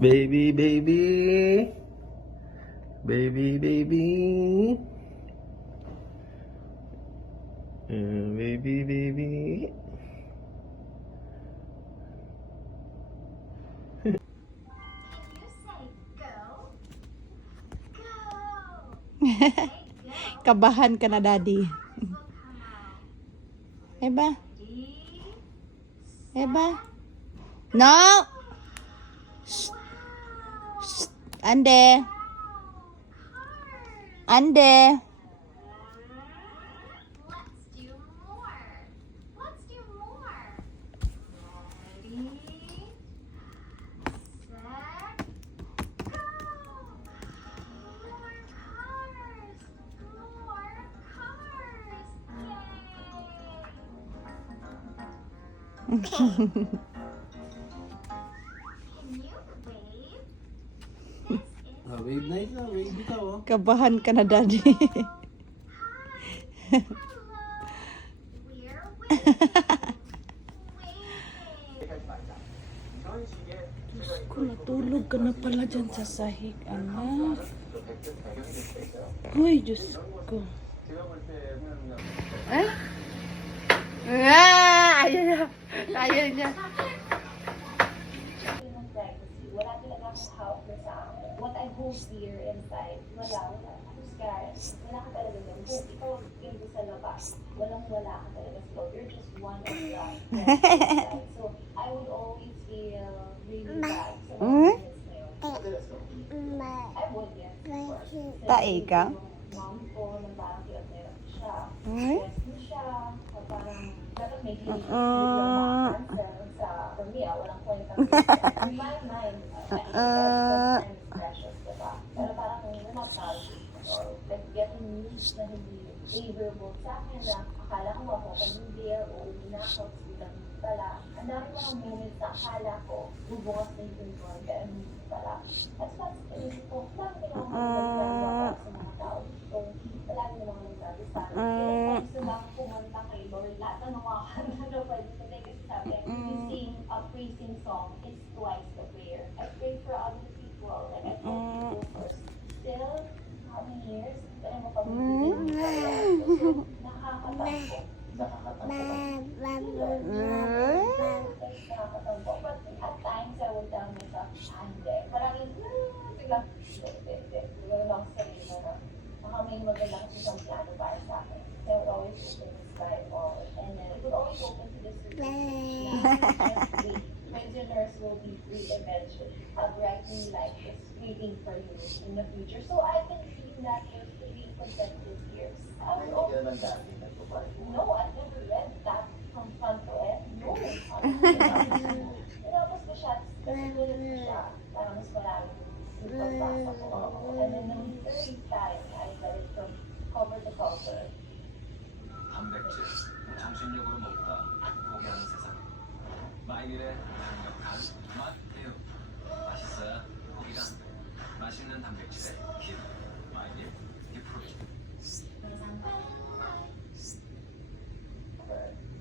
Baby, baby. Baby, baby. Baby, baby. Kabahan ka na, Daddy. Eba? Eba? No! Shh. Shh. Ande. Ande. Let's do more. Ready, set, go. More cars. More cars. Yay. Can you wave? This is Wave na isa. Wave ito, oh. Kabahan ka na, Daddy. hello. We're waving. Kung natulog ka na pala dyan sa sahig, anak. Uy, Diyos ko. Ay? Ayaw niya. Ayaw niya. Wala talaga akong hawak na sa akin. What I hold dear inside, wala. Who's guys? Wala ka talaga dyan. Kung ikaw yung sa labas, wala ka talaga sa loob. You're just one of them. So, I would always feel really bad sa mga moments na yun. I would, yes, of course. Tae ka? Mom ko, nang parang kinatnerap siya. Ay? Yes, mo siya. Parang, dapat may answer sa, for me, walang point ang in my mind, I think that's precious, diba? Pero parang kung you're not healthy, or like getting news na hindi favorable sa akin na akala ko ako pamilya o uwi na ako, bilang pala. Ang dami mga moments na akala ko, bubukas na yung pintuan, kaya hindi pala. At sa tingin ko, lagi na ako nagpapalala sa mga tao dito. Palagi na mga nagsabi sa akin. Kaya gusto lang pumunta kay Lord, lahat ng mga kanta na pwede ko na kasi sabi, you sing a praising song, it's twice the prayer. I pray for other people, like I told people first. Still, how many years? Kaya mo pa nakakatampo. Nakakatampo. But at times, I would tell myself, hindi. Parang biglang, hindi. Lang sarili mo na. Baka may maganda kasi siyang plano para sa akin. So I would always open the sky forward. And then it would always open to the city. Prisoners will be free eventually. A bright new life is waiting for you in the future. So I've been seeing that for 3 consecutive years. I would always, no, I've never read that from front to end. No. Tapos ko siya, kasi ulit ko siya, para mas marami yung pagbasa ko. And then the third time, I read it from cover to cover. 단백질, 정신력으로 먹다 포기하는 세상. 마이밀의 강력한 맛 대용. 맛있어야 포기가 안 돼. 맛있는 단백질의 힘. 마이밀 디프로지.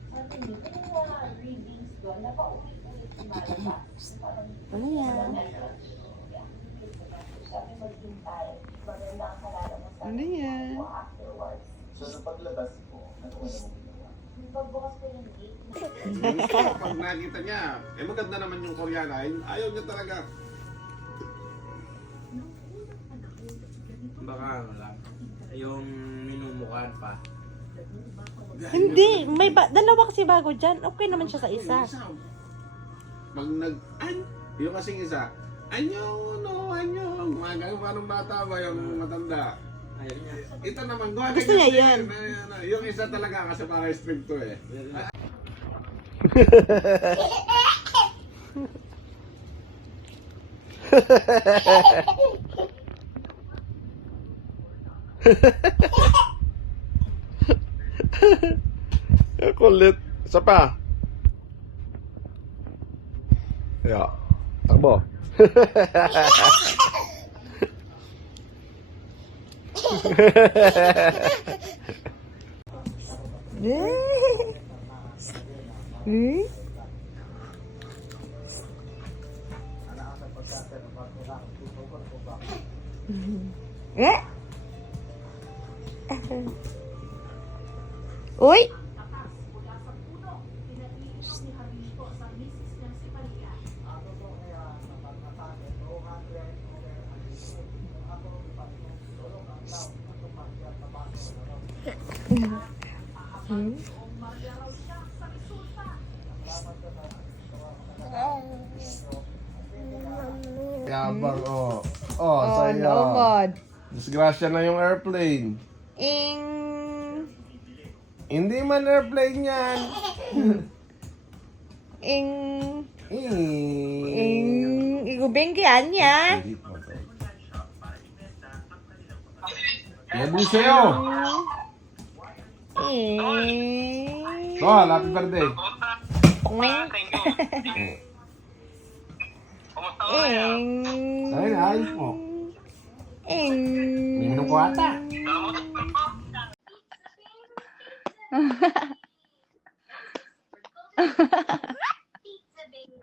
Sabi niyo, yung mga readings ko, napaulit-ulit lumalabas. Ano yan? Sabi maging tayo, maganda ang kalala mo sa Ano yan? mo afterwards. So, sa paglabas mo, ano mo ginawa? Yung pagbukas ko yung gate, Pag nakita niya, maganda naman yung Koreana, ayaw niya talaga. Baka ano lang, yung minumukan pa. Hindi. May dalawa kasi bago dyan. Okay naman siya sa isa. Pag yung kasing isa, anyo, mga ganun, parang bata ba yung matanda. Ayaw niya. Ito naman, Gusto niya yan. Yung isa talaga kasi para stricto eh. Kulit. Isa pa. Ya. Takbo. Eh? Uy! Yabang, oh. Oh, Oh, sa'yo. no God. Disgrasya na yung airplane. Ing... Hindi man airplane yan. Ing... Eh. Igubengki 아니야. Yabang sa'yo. Ing... Oh, happy birthday. Ing... Ing... Ay, ayos mo. Ing... Minum ko ata. Pizza, baby.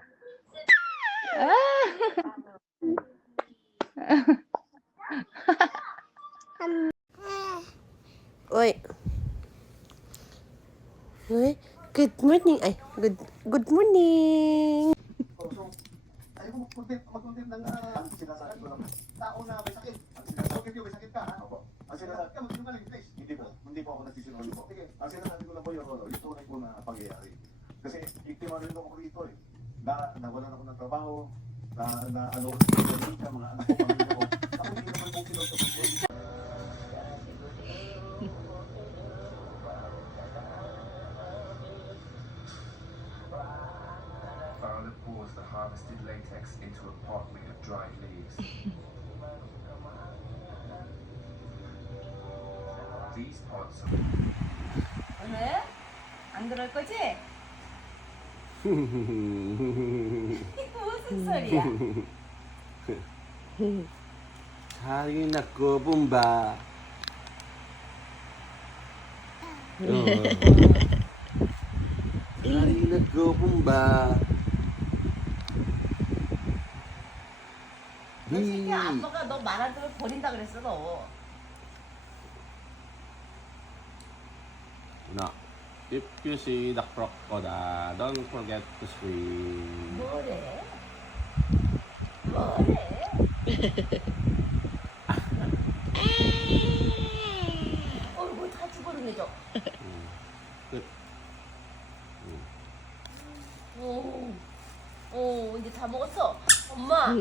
Oi. Oi. Good morning. Ay, good morning. Ayaw mo mag-content ng sinasabi ko naman. Tao na may sakit. Ang sinasabi ko, may sakit ka, ha? Opo. Ang sinasabi ko, magsinungaling, please. Hindi po ako nagsisinungaling po. Sige, ang sinasabi ko lang po yung tunay ko na pangyayari. Kasi iktima rin ako rito eh. Nawalan ako ng trabaho, na ano, mga anak ko, pamilya ko. Ako hindi naman po sinusunod. Fowler pours the harvested latex into a pot made of dried leaves. These pots are 오늘? 안 그럴 거지? 무슨 소리야? Hari nako bumba. Hari nako bumba. 너 새끼야, 아빠가 너 말 안 들으면 버린다 그랬어, 너. No. If you see the crocodile, don't forget to swim. 뭐래? 뭐래? 얼굴 다 집어넣내줘. 끝. 오, 이제 다 먹었어. 엄마.